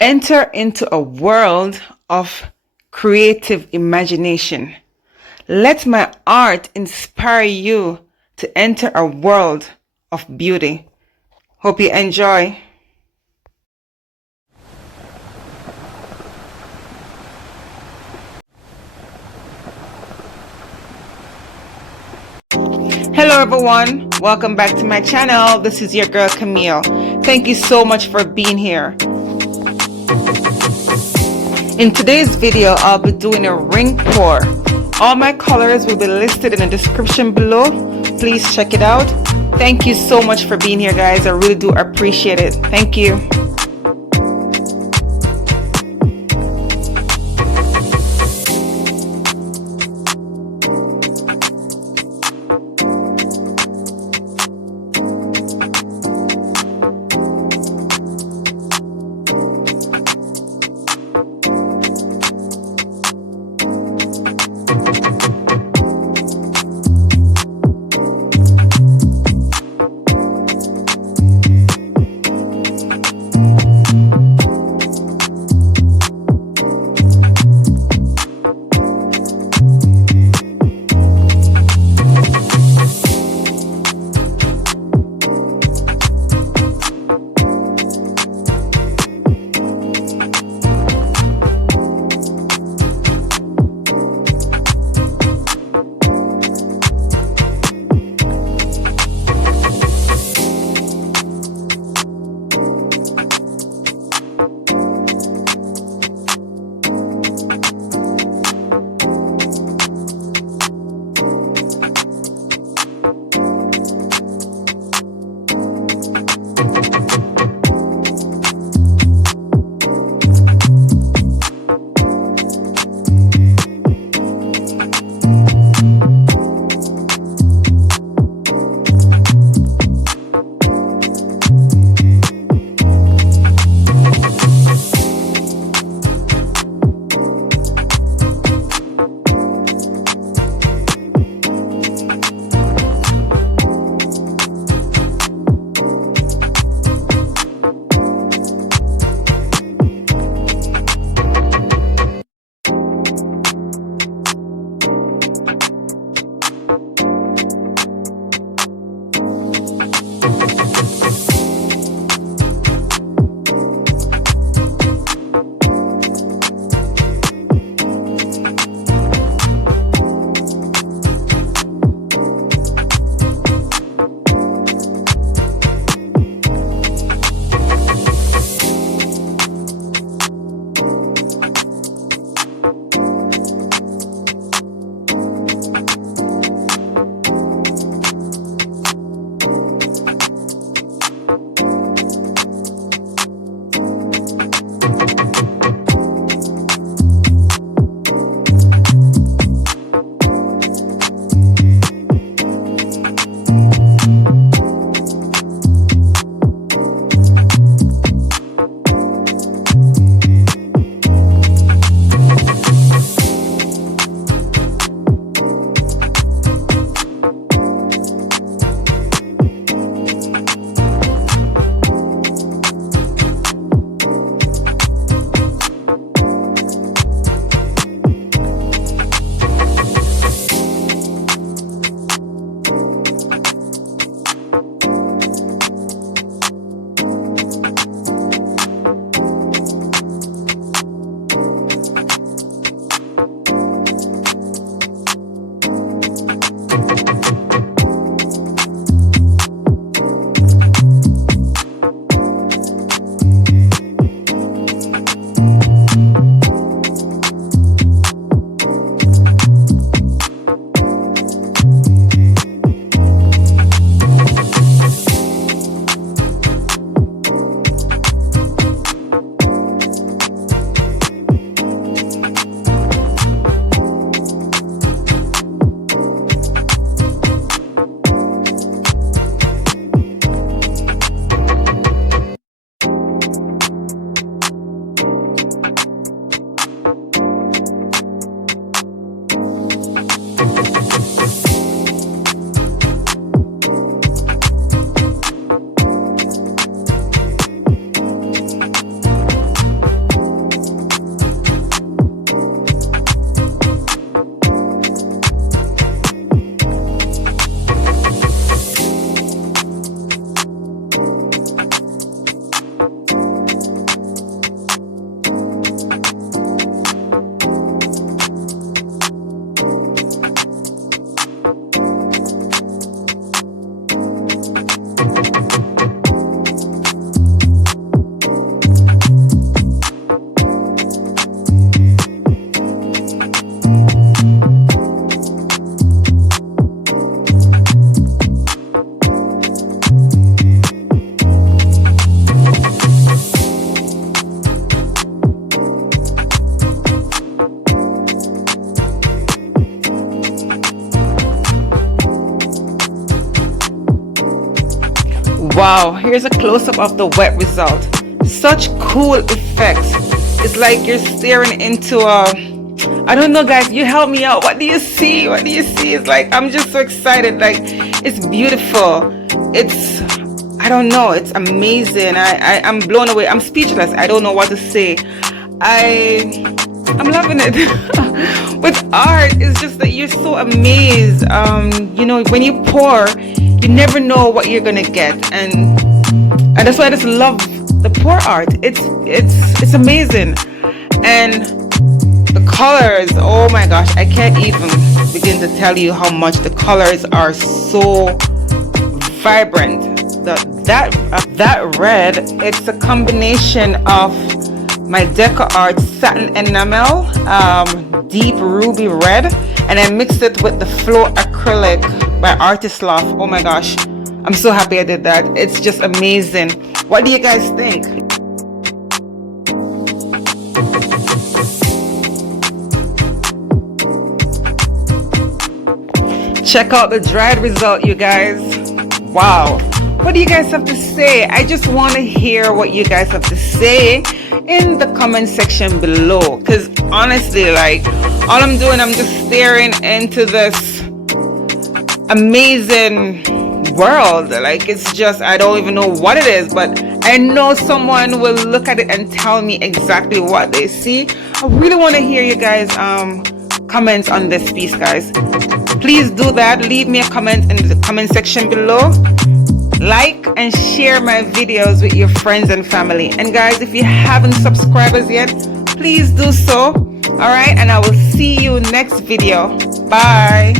Enter into a world of creative imagination. Let my art inspire you to enter a world of beauty. Hope you enjoy. Hello everyone, welcome back to my channel. This is your girl Camille. Thank you so much for being here. In today's video, I'll be doing a ring pour. All my colors will be listed in the description below. Please check it out. Thank you so much for being here, guys. I really do appreciate it. Thank you. Wow, here's a close-up of the wet result. Such cool effects. It's like you're staring into a, I don't know guys, you help me out. What do you see? What do you see? It's like, I'm just so excited. Like, it's beautiful. It's, I don't know, it's amazing. I'm blown away. I'm speechless. I don't know what to say. I'm loving it. With art, it's just that you're so amazed. You know, when you pour, you never know what you're gonna get, and that's why I just love the pour art. It's amazing, and the colors. Oh my gosh, I can't even begin to tell you how much the colors are so vibrant. That red, it's a combination of my DecoArt Satin Enamel, deep ruby red, and I mixed it with the Flow Acrylic by Loft. Oh my gosh, I'm so happy I did that. It's just amazing. What do you guys think? Check out the dried result, you guys. Wow. What do you guys have to say? I just want to hear what you guys have to say in the comment section below, because honestly, like, all I'm doing, I'm just staring into this amazing world. Like, it's just, I don't even know what it is, but I know someone will look at it and tell me exactly what they see. I really want to hear you guys comments on this piece, guys. Please do that. Leave me a comment in the comment section below. Like and share my videos with your friends and family. And guys, if you haven't subscribed as yet, please do so. All right, and I will see you next video. Bye.